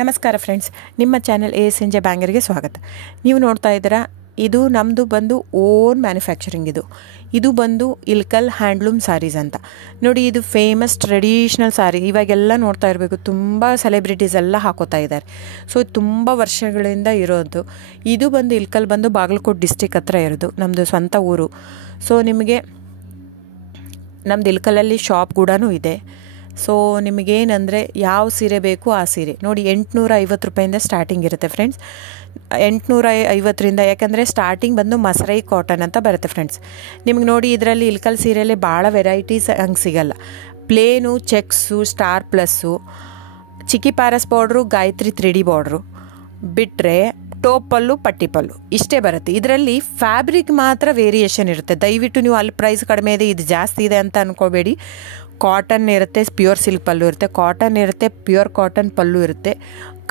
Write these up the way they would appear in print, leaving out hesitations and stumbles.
ನಮಸ್ಕಾರ ಫ್ರೆಂಡ್ಸ್, ನಿಮ್ಮ channel ASNJ ಬ್ಯಾಂಗರ್ಗೆ ಸ್ವಾಗತ. ನೀವು ನೋಡ್ತಾ ಇದ್ದೀರಾ, ಇದು ನಮ್ಮದು ಬಂದು ಓನ್ ಮ್ಯಾನುಫ್ಯಾಕ್ಚರಿಂಗ್. ಇದು ಬಂದು ಇಲ್ಕಲ್ ಹ್ಯಾಂಡ್ಲೂಮ್ ಸಾರೀಸ್ ಅಂತ ನೋಡಿ. ಇದು ಫೇಮಸ್ ಟ್ರೆಡಿಷ್ನಲ್ ಸಾರಿ. ಇವಾಗೆಲ್ಲ ನೋಡ್ತಾ ಇರಬೇಕು, ತುಂಬ ಸೆಲೆಬ್ರಿಟೀಸ್ ಎಲ್ಲ ಹಾಕೋತಾ ಇದ್ದಾರೆ. ಸೊ ತುಂಬ ವರ್ಷಗಳಿಂದ ಇರೋದು. ಇದು ಬಂದು ಇಲ್ಕಲ್ ಬಂದು ಬಾಗಲಕೋಟೆ ಡಿಸ್ಟಿಕ್ ಹತ್ರ ಇರೋದು, ನಮ್ಮದು ಸ್ವಂತ ಊರು. ಸೊ ನಿಮಗೆ ನಮ್ಮದು ಇಲ್ಕಲಲ್ಲಿ ಶಾಪ್ ಕೂಡ ಇದೆ. ಸೊ ನಿಮಗೇನಂದರೆ ಯಾವ ಸೀರೆ ಬೇಕು ಆ ಸೀರೆ ನೋಡಿ, 850 ರೂಪಾಯಿಂದ ಸ್ಟಾರ್ಟಿಂಗ್ ಇರುತ್ತೆ ಫ್ರೆಂಡ್ಸ್. 850ರಿಂದ, ಯಾಕಂದರೆ ಸ್ಟಾರ್ಟಿಂಗ್ ಬಂದು ಮಸರೈ ಕಾಟನ್ ಅಂತ ಬರುತ್ತೆ ಫ್ರೆಂಡ್ಸ್. ನಿಮ್ಗೆ ನೋಡಿ, ಇದರಲ್ಲಿ ಇಲ್ಕಲ್ ಸೀರೆಯಲ್ಲಿ ಭಾಳ ವೆರೈಟೀಸ್ ಹಂಗೆ ಸಿಗಲ್ಲ. ಪ್ಲೇನು, ಚೆಕ್ಸು, ಸ್ಟಾರ್ ಪ್ಲಸ್ಸು, ಚಿಕ್ಕಿ ಪ್ಯಾರಸ್ ಬಾರ್ಡ್ರು, ಗಾಯತ್ರಿ 3D ಬಾರ್ಡ್ರು ಬಿಟ್ಟರೆ ಟೋಪಲ್ಲು, ಪಟ್ಟಿ ಪಲ್ಲು ಇಷ್ಟೇ ಬರುತ್ತೆ. ಇದರಲ್ಲಿ ಫ್ಯಾಬ್ರಿಕ್ ಮಾತ್ರ ವೇರಿಯೇಷನ್ ಇರುತ್ತೆ. ದಯವಿಟ್ಟು ನೀವು ಅಲ್ಲಿ ಪ್ರೈಸ್ ಕಡಿಮೆ ಇದೆ, ಇದು ಜಾಸ್ತಿ ಇದೆ ಅಂತ ಅಂದ್ಕೋಬೇಡಿ. ಕಾಟನ್ ಇರುತ್ತೆ, ಪ್ಯೂರ್ ಸಿಲ್ಕ್ ಪಲ್ಲು ಇರುತ್ತೆ, ಕಾಟನ್ ಇರುತ್ತೆ, ಪ್ಯೂರ್ ಕಾಟನ್ ಪಲ್ಲು ಇರುತ್ತೆ,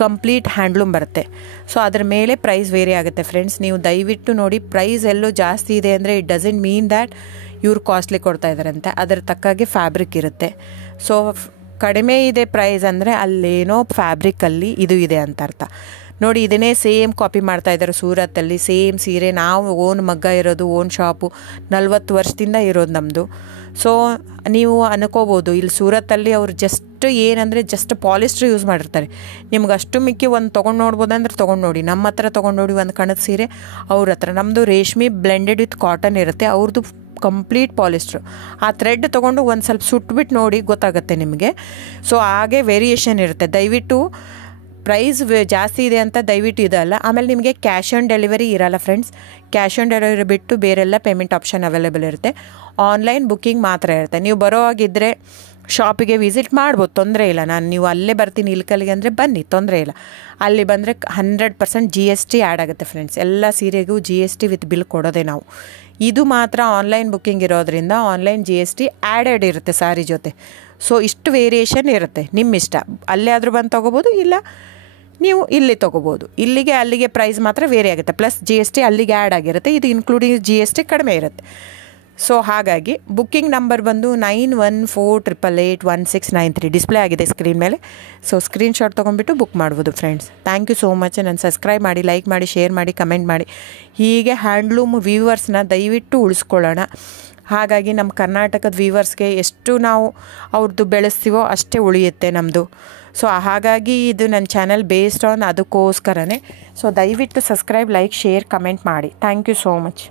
ಕಂಪ್ಲೀಟ್ ಹ್ಯಾಂಡ್ಲೂಮ್ ಬರುತ್ತೆ. ಸೊ ಅದ್ರ ಮೇಲೆ ಪ್ರೈಸ್ ವೇರಿ ಆಗುತ್ತೆ ಫ್ರೆಂಡ್ಸ್. ನೀವು ದಯವಿಟ್ಟು ನೋಡಿ, ಪ್ರೈಸ್ ಎಲ್ಲೋ ಜಾಸ್ತಿ ಇದೆ ಅಂದರೆ ಇಟ್ ಡಸಂಟ್ ಮೀನ್ ದ್ಯಾಟ್ ಇವ್ರು ಕಾಸ್ಟ್ಲಿ ಕೊಡ್ತಾ ಇದ್ದಾರಂತೆ. ಅದರ ತಕ್ಕಾಗೆ ಫ್ಯಾಬ್ರಿಕ್ ಇರುತ್ತೆ. ಸೊ ಕಡಿಮೆ ಇದೆ ಪ್ರೈಸ್ ಅಂದರೆ ಅಲ್ಲೇನೋ ಫ್ಯಾಬ್ರಿಕಲ್ಲಿ ಇದು ಇದೆ ಅಂತ ಅರ್ಥ. ನೋಡಿ, ಇದನ್ನೇ ಸೇಮ್ ಕಾಪಿ ಮಾಡ್ತಾ ಇದ್ದಾರೆ ಸೂರತ್ತಲ್ಲಿ. ಸೇಮ್ ಸೀರೆ ನಾವು ಓನ್ ಮಗ್ಗ ಇರೋದು, ಓನ್ ಶಾಪು 40 ವರ್ಷದಿಂದ ಇರೋದು ನಮ್ಮದು. ಸೊ ನೀವು ಅನ್ಕೋಬೋದು, ಇಲ್ಲಿ ಸೂರತ್ತಲ್ಲಿ ಅವ್ರು ಜಸ್ಟ್ ಏನಂದರೆ ಜಸ್ಟ್ ಪಾಲಿಸ್ಟ್ರ್ ಯೂಸ್ ಮಾಡಿರ್ತಾರೆ. ನಿಮ್ಗೆ ಅಷ್ಟು ಮಿಕ್ಕಿ ಒಂದು ತೊಗೊಂಡು ನೋಡ್ಬೋದಂದ್ರೆ ತೊಗೊಂಡು ನೋಡಿ. ನಮ್ಮ ಹತ್ರ ತೊಗೊಂಡು ನೋಡಿ ಒಂದು ಕಣದ ಸೀರೆ, ಅವ್ರ ಹತ್ರ ನಮ್ಮದು ರೇಷ್ಮೆ ಬ್ಲೆಂಡೆಡ್ ವಿತ್ ಕಾಟನ್ ಇರುತ್ತೆ, ಅವ್ರದ್ದು ಕಂಪ್ಲೀಟ್ ಪಾಲಿಸ್ಟ್ರು. ಆ ಥ್ರೆಡ್ ತೊಗೊಂಡು ಒಂದು ಸ್ವಲ್ಪ ಸುಟ್ಬಿಟ್ಟು ನೋಡಿ, ಗೊತ್ತಾಗುತ್ತೆ ನಿಮಗೆ. ಸೊ ಹಾಗೆ ವೇರಿಯೇಷನ್ ಇರುತ್ತೆ. ದಯವಿಟ್ಟು ಪ್ರೈಸ್ ಜಾಸ್ತಿ ಇದೆ ಅಂತ ದಯವಿಟ್ಟು ಇದಲ್ಲ. ಆಮೇಲೆ ನಿಮಗೆ ಕ್ಯಾಶ್ ಆನ್ ಡೆಲಿವರಿ ಇರಲ್ಲ ಫ್ರೆಂಡ್ಸ್. ಕ್ಯಾಶ್ ಆನ್ ಡೆಲಿವರಿ ಬಿಟ್ಟು ಬೇರೆಲ್ಲ ಪೇಮೆಂಟ್ ಆಪ್ಷನ್ ಅವೈಲೇಬಲ್ ಇರುತ್ತೆ. ಆನ್ಲೈನ್ ಬುಕ್ಕಿಂಗ್ ಮಾತ್ರ ಇರುತ್ತೆ. ನೀವು ಬರೋ ಹಾಗಿದ್ದರೆ ಶಾಪಿಗೆ ವಿಸಿಟ್ ಮಾಡ್ಬೋದು, ತೊಂದರೆ ಇಲ್ಲ. ನೀವು ಅಲ್ಲೇ ಬರ್ತೀನಿ ಇಲ್ಕಲ್ಗೆ ಅಂದರೆ ಬನ್ನಿ, ತೊಂದರೆ ಇಲ್ಲ. ಅಲ್ಲಿ ಬಂದರೆ 100% GST ಆ್ಯಡ್ ಆಗುತ್ತೆ ಫ್ರೆಂಡ್ಸ್. ಎಲ್ಲ ಸೀರೆಗೂ GST ವಿತ್ ಬಿಲ್ ಕೊಡೋದೆ ನಾವು. ಇದು ಮಾತ್ರ ಆನ್ಲೈನ್ ಬುಕ್ಕಿಂಗ್ ಇರೋದ್ರಿಂದ ಆನ್ಲೈನ್ GST ಆ್ಯಡೆಡ್ ಇರುತ್ತೆ ಸಾರಿ ಜೊತೆ. ಸೊ ಇಷ್ಟು ವೇರಿಯೇಷನ್ ಇರುತ್ತೆ, ನಿಮ್ಮ ಇಷ್ಟ. ಅಲ್ಲೇ ಆದರೂ ಬಂದು ತೊಗೋಬೋದು, ಇಲ್ಲ ನೀವು ಇಲ್ಲಿ ತೊಗೋಬೋದು. ಇಲ್ಲಿಗೆ ಅಲ್ಲಿಗೆ ಪ್ರೈಸ್ ಮಾತ್ರ ವೇರಿ ಆಗುತ್ತೆ. ಪ್ಲಸ್ GST ಅಲ್ಲಿಗೆ ಆ್ಯಡ್ ಆಗಿರುತ್ತೆ, ಇದು ಇನ್ಕ್ಲೂಡಿಂಗ್ GST ಕಡಿಮೆ ಇರುತ್ತೆ. ಸೊ ಹಾಗಾಗಿ ಬುಕ್ಕಿಂಗ್ ನಂಬರ್ ಬಂದು 9148881693 ಡಿಸ್ಪ್ಲೇ ಆಗಿದೆ ಸ್ಕ್ರೀನ್ ಮೇಲೆ. ಸೊ ಸ್ಕ್ರೀನ್ಶಾಟ್ ತೊಗೊಂಡ್ಬಿಟ್ಟು ಬುಕ್ ಮಾಡ್ಬೋದು friends. Thank you so much. ನಾನು ಸಬ್ಸ್ಕ್ರೈಬ್ ಮಾಡಿ, ಲೈಕ್ ಮಾಡಿ, ಶೇರ್ ಮಾಡಿ, ಕಮೆಂಟ್ ಮಾಡಿ. ಹೀಗೆ ಹ್ಯಾಂಡ್ಲೂಮ್ ವೀವರ್ಸ್ನ ದಯವಿಟ್ಟು ಉಳಿಸ್ಕೊಳ್ಳೋಣ. ಹಾಗಾಗಿ ನಮ್ಮ ಕರ್ನಾಟಕದ ವೀವರ್ಸ್ಗೆ ಎಷ್ಟು ನಾವು ಅವ್ರದ್ದು ಬೆಳೆಸ್ತೀವೋ ಅಷ್ಟೇ ಉಳಿಯುತ್ತೆ ನಮ್ಮದು. ಸೊ ಹಾಗಾಗಿ ಇದು ನನ್ನ ಚಾನಲ್ ಬೇಸ್ಡ್ ಆನ್ ಅದಕ್ಕೋಸ್ಕರನೇ. ಸೊ ದಯವಿಟ್ಟು ಸಬ್ಸ್ಕ್ರೈಬ್, ಲೈಕ್, ಶೇರ್, ಕಮೆಂಟ್ ಮಾಡಿ. Thank you so much.